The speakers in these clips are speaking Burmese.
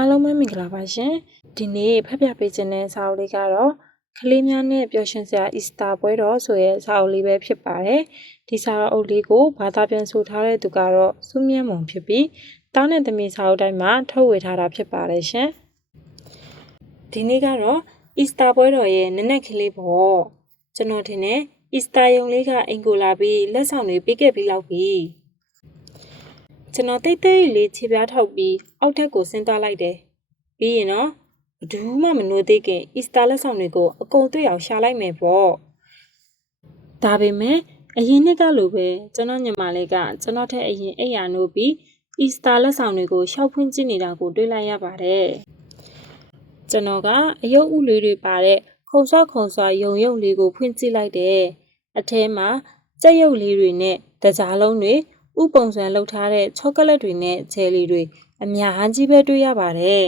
အားလုံးပဲမင်္ဂလာပါရှင်ဒီနေ့ဖတ်ပြပေးခြင်းတဲ့စာအုပ်လေးကတော့ကလေးများနဲ့ပျော်ရွှင်စရာအီစတာပွဲတော်ဆိုတဲ့စာအုပ်လေးပဲဖြစ်ပါတယ်ဒီစာအုပ်လေးကိုဘာသာပြန်ဆိုထားတဲ့သူကတော့စုမြတ်မွန်ဖြစ်ပြီးတားနဲ့သမီးစာအုပ်တိုင်းမှာထုတ်ဝေထားတာဖြစ်ပါတယ်ရှင်ဒီနေ့ကတော့အီစတာပွဲတော်ရဲ့နနက်ကလေးပေါ့ကျွန်တော်ထင်တယ်အီစတာယုံလေးကအင်ကိုလာပြီးလက်ဆောင်တွေပေးခဲ့ပြီးလောက်ပြီကျွန်တော်တိတ်တိတ်လေးခြေပြားထောက်ပြီးအောက်ထက်ကိုဆင်းသွားလိုက်တယ်။ပြီးရင်တော့ဘယ်သူမှမနှိုးသေးခင်အီစတာလက်ဆောင်တွေကိုအကုန်တွေ့အောင်ရှာလိုက်မယ်ပေါ့။ဒါပေမဲ့အရင်နှစ်ကလိုပဲကျွန်တော်ညီမလေးကကျွန်တော်ထက်အရင်အိယာနိုးပြီးအီစတာလက်ဆောင်တွေကိုရှောက်ဖွင့်ကြည့်နေတာကိုတွေ့လိုက်ရပါတယ်။ကျွန်တော်ကအယုတ်ဥလေးတွေပါတဲ့ခုံဆွရုံရုပ်လေးကိုဖွင့်ကြည့်လိုက်တယ်။အထဲမှာကြက်ရုပ်လေးတွေနဲ့တကြားလုံးတွေဥပုံစံလောက်ထားတဲ့ချောကလက်တွေနဲ့ဂျယ်လီတွေအများကြီးပဲတွေ့ရပါတယ်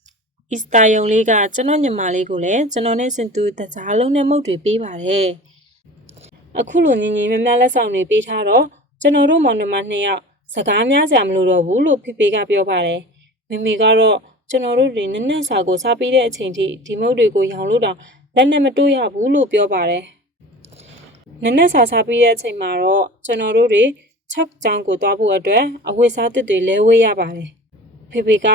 ။အီစတာယုံလေးကကျွန်တော်ညီမလေးကိုလည်းကျွန်တော်နဲ့စင်တူတကြားလုံးနဲ့မုတ်တွေပေးပါတယ်။အခုလိုညီညီမြမြလက်ဆောင်တွေပေးထားတော့ကျွန်တော်တို့မောင်နှမနှစ်ယောက်စကားများစရာမလိုတော့ဘူးလို့ဖေဖေကပြောပါတယ်။မေမေကတော့ကျွန်တော်တို့တွေနက်နက်စာကိုစားပြီးတဲ့အချိန်ထိဒီမုတ်တွေကိုရောင်လို့တောင်လက်နဲ့မတွေ့ရဘူးလို့ပြောပါတယ်။နက်နက်စာစားပြီးတဲ့အချိန်မှာတော့ကျွန်တော်တို့တွေချက်ကြောင်းကိုတွားဖို့အတွက်အဝတ်စားသစ်တွေလဲဝေးရပါတယ်။ဖေဖေက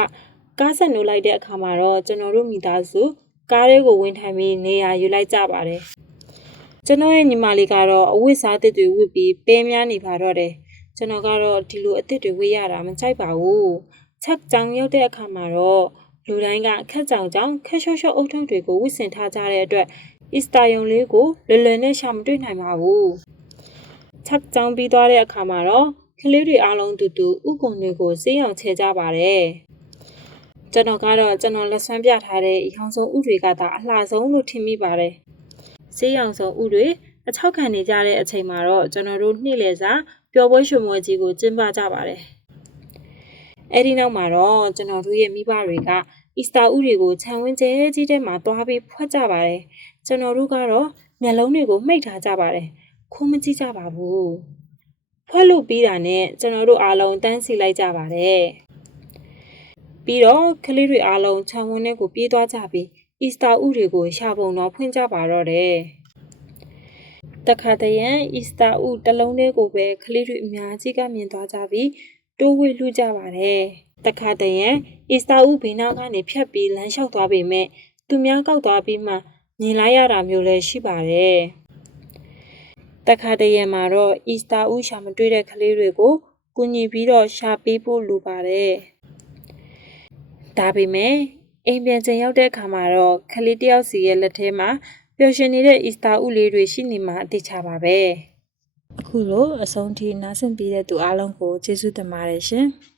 ကားဆက်နိုးလိုက်တဲ့အခါမှာတော့ကျွန်တော်တို့မိသားစုကားထဲကိုဝင်ထိုင်ပြီးနေရာယူလိုက်ကြပါတယ်။ကျွန်တော်ရဲ့ညီမလေးကတော့အဝတ်စားသစ်တွေဝတ်ပြီးပဲများနေပါတော့တယ်။ကျွန်တော်ကတော့ဒီလိုအသစ်တွေဝေးရတာမကြိုက်ပါဘူး။ချက်ကြောင်းရောက်တဲ့အခါမှာတော့လူတိုင်းကခက်ကြောင်ခက်ရှော့ရှော့အုပ်ထုပ်တွေကိုဝတ်ဆင်ထားကြတဲ့အတွက်အီစတာယုံလေးကိုလွယ်နဲ့ရှာမတွေ့နိုင်ပါဘူး။ချက်ကြောင်းပြီးသွားတဲ့အခါမှာတော့ကလေးတွေအားလုံးတူတူဥကွန်တွေကိုစေးအောင်ချဲကြပါတယ်။ကျွန်တော်ကတော့ကျွန်တော်လက်ဆွမ်းပြထားတဲ့ရောင်စုံဥတွေကသာအလှဆုံးလို့ထင်မိပါတယ်။စေးရောင်စုံဥတွေအချောက်ခံနေကြတဲ့အချိန်မှာတော့ကျွန်တော်တို့နှိမ့်လေစာပျော်ပွဲရွှင်ပွဲကြီးကိုကျင်းပကြပါတယ်။အဲဒီနောက်မှာတော့ကျွန်တော်တို့ရဲ့မိဘတွေကအီစတာဥတွေကိုခြံဝင်းကျဲကြီးထဲမှာတွားပြီးဖွက်ကြပါတယ်။ကျွန်တော်တို့ကတော့မျက်လုံးတွေကိုမှိတ်ထားကြပါတယ်။ခိုးမကြည့်ကြပါဘူး။ဖွက်လို့ပြီးတာနဲ့ကျွန်တော်တို့အားလုံးတန်းစီလိုက်ကြပါတယ်။ပြီးတော့ကလေးတွေအားလုံးခြံဝင်းထဲကိုပြေးသွားကြပြီးအီစတာဥတွေကိုရှာပုံတော့ဖွင့်ကြပါတော့တယ်။တခါတရံအီစတာဥတစ်လုံးလေးကိုပဲကလေးတွေအများကြီးကမြင်သွားကြပြီးတိုးဝှေ့လှူကြပါတယ်။တခါတရံအီစတာဥဘေးနောက်ကနေဖြတ်ပြီးလမ်းလျှောက်သွားပေမဲ့သူများကောက်သွားပြီးမှမြင်လိုက်ရတာမျိုးလည်းရှိပါတယ်။တခါတရံမှာတော့အီစတာဥရှာမတွေ့တဲ့ကလေးတွေကိုကူညီပြီးတော့ရှာပေးဖို့လိုပါတယ်။ဒါပေမဲ့အိမ်ပြန်ချိန်ရောက်တဲ့အခါမှာတော့ကလေးတယောက်စီရဲ့လက်ထဲမှာပျော်ရွှင်နေတဲ့အီစတာဥလေးတွေရှိနေမှအသိချပါပဲ။အခုလိုအဆုံးထိနားဆင်ပေးတဲ့သူအားလုံးကိုကျေးဇူးတင်ပါတယ်ရှင်။